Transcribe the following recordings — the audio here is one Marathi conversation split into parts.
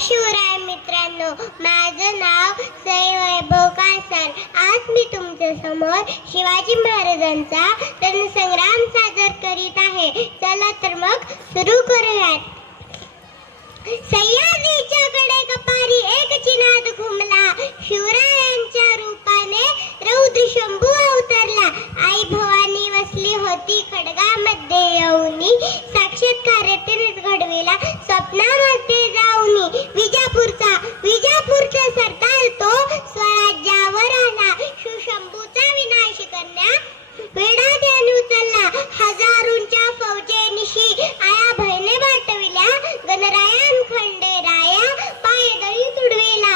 शिवराय मित्रांनो, माझं नाव सई वैभव कासार. आज मी तुमच्या समोर शिवाजी महाराजांचा रणसंग्राम सादर करीत आहे. चला तर मग सुरू करूयात. सह्याद्रीच्या कडे कपारी एक चिनाद घुमला, शिवरायांच्या रूपाने रौद्र शंभू अवतरला. आई भवानी वसली होती खडगामध्ये येऊनी, साक्षात्कार तिनेच घडविला स्वप्नामध्ये जाऊनी. विजापूरचा सरदार तो स्वराज्यावर आला, शिवशंभूचा विनाश करण्या वेढा त्याने उचलला. हजारोंच्या फौजेनिशी आया भयने वाटविल्या, गणरायान खंडेराया पायदळी तुडविला.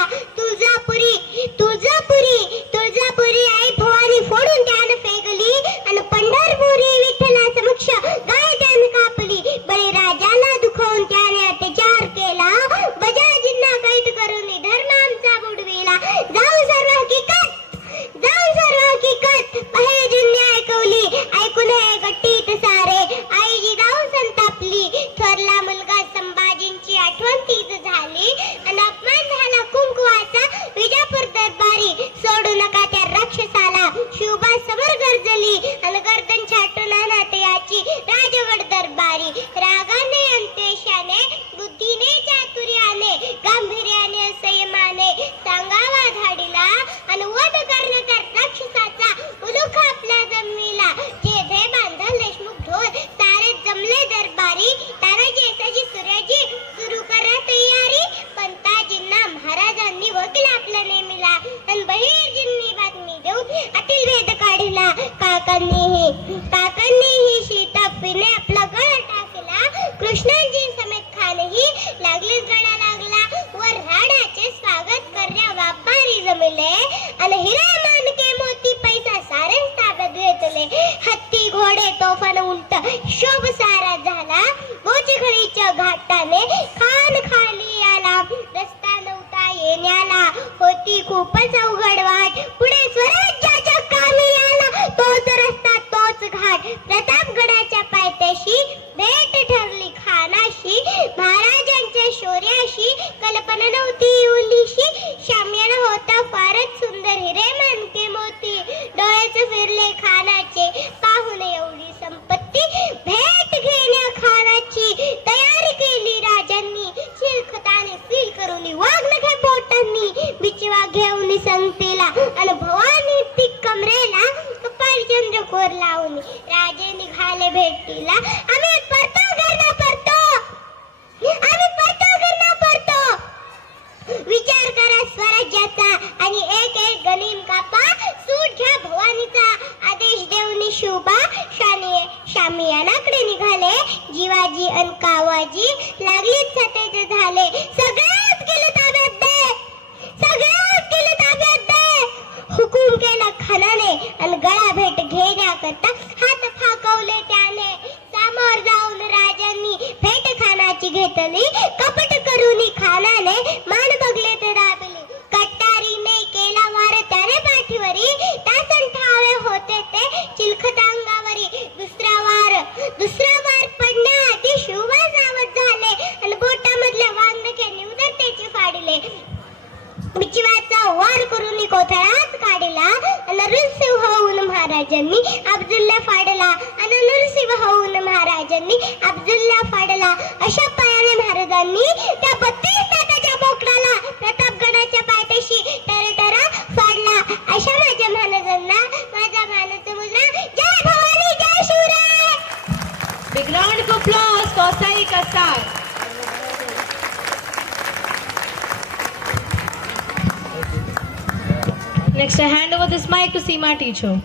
तुळजापुरी आई भवानी फोडून त्यानं फेकली, आणि पंढरपुरी विठ्ठला समक्ष गाय त्यानं कापली. बळीराजाला दुखवून त्याने अत्याचार केला, बजाजींना कैद करून धर्मांचा बुडविला. जाऊन सर्व हकीकत बहेजींनी ऐकवली, ऐकून हे गट्टीत सारे आईजी जाऊन संतापली. थोरला मुलगा संभाजींची आठवण तीच झाली, आणि अपमान झाला कुंकवाचा विजापूर दरबारी. सोडू नका त्या राक्षसाला, शिवबा समोर गरजली, आणि गर्दन छाटून आणत याची राजगड दरबारी. रागाने अंतेशाने, बुद्धीने चातुर्याने, गांभीर्याने संयमाने सांगावा धाडीला, आणि वध कर्ण त्या राक्षसाचा उलूख आपल्या जमिला. जेधे बांधल देशमुख ढोल सारे जमले दरबारी, तानाजी येसाजी सूर्याजी सुरू करा तयारी. पंताजींना महाराजांनी वकील आपल्या नेमिला, आणि बहिर्जींनी बातमी देऊन अतिल भेद काढिला. काकांनीही शीतपिने आपला गळ टाकला, कृष्णाजी समेत खानही लागलीच गळा लागला. वर राडाचे स्वागत करण्या व्यापारी जमले, आणि हिरा मानके मोती पैसा सारे ताब्यात घेतले. हत्ती घोडे तोफान उंट शोभ सारा झाला, मोचखळीच्या घाटाने खान खाली आला. रस्ता नव्हता येण्याला, होती खूपच अवघड वाट, पुढे स्वराज्याच्या कामी आला तोच रस्ता तोच घाट. प्रतापगडाच्या पायथ्याशी भेट ठरली खानाशी, महाराजांच्या शौर्याशी कल्पना नव्हती उलीशी. शाम्याना होता फारच सुंदर हिरे मानके मोती, डोळ्याचे फिरले खानाचे पाहून एवढी संपत्ती. भेट घेण्या खानाची तयारी केली राजांनी, शिलखताने सील करून वाघ नखे पोटांनी. बिचवा घेऊन संगतीला, आणि भवानी ती कमरेला कपाळी चंद्रकोर लावून. राजे निघाले भेटीला, आम्ही परतो घरना परतो. विचार करा स्वराज्याचा, आणि एक एक गणिम कापा, सूट घ्या भवानीचा. आदेश देऊन शिवबा शामियानाकडे निघाले. जीवाजी अन कावाजी लागलीच सतेज झाले. सगळ्यात केलं ताब्यात दे, हुकूम केला खानाने, आणि गळा भेट घेण्याकरता हात फाकवले त्याने. सामोर जाऊन राजांनी भेट खानाची घेतली, कपट करून खानाने मान बघले ते दाबली. कट्टारीने केला वार त्याने पाठीवरी, तासन ठावे होते ते चिलखत अंगावरी. दुसरा वार पडण्याआधी शिवबा सावध झाले, आणि बोटामधल्या वाघनख्याने उदरतेचे फाडले. बिचवाचा वार करून कोथळात काढला, आणि नरसिंह होऊन महाराजांनी अब्दुल्ला फाडला, आणि नरसिंह होऊन महाराजांनी अब्दुल्ला फाडला. अशा पायाने महाराजांनी त्या 32 ताटाच्या बोकडाला प्रतापगडाच्या पायथ्याशी टरटरा फाडला. अशा माझ्या महाराजांना माझा मानाचा मुजरा. जय भवानी, जय Shivray. Big round of applause for Sai Kasar. Next, I hand over this mic to Seema teacher.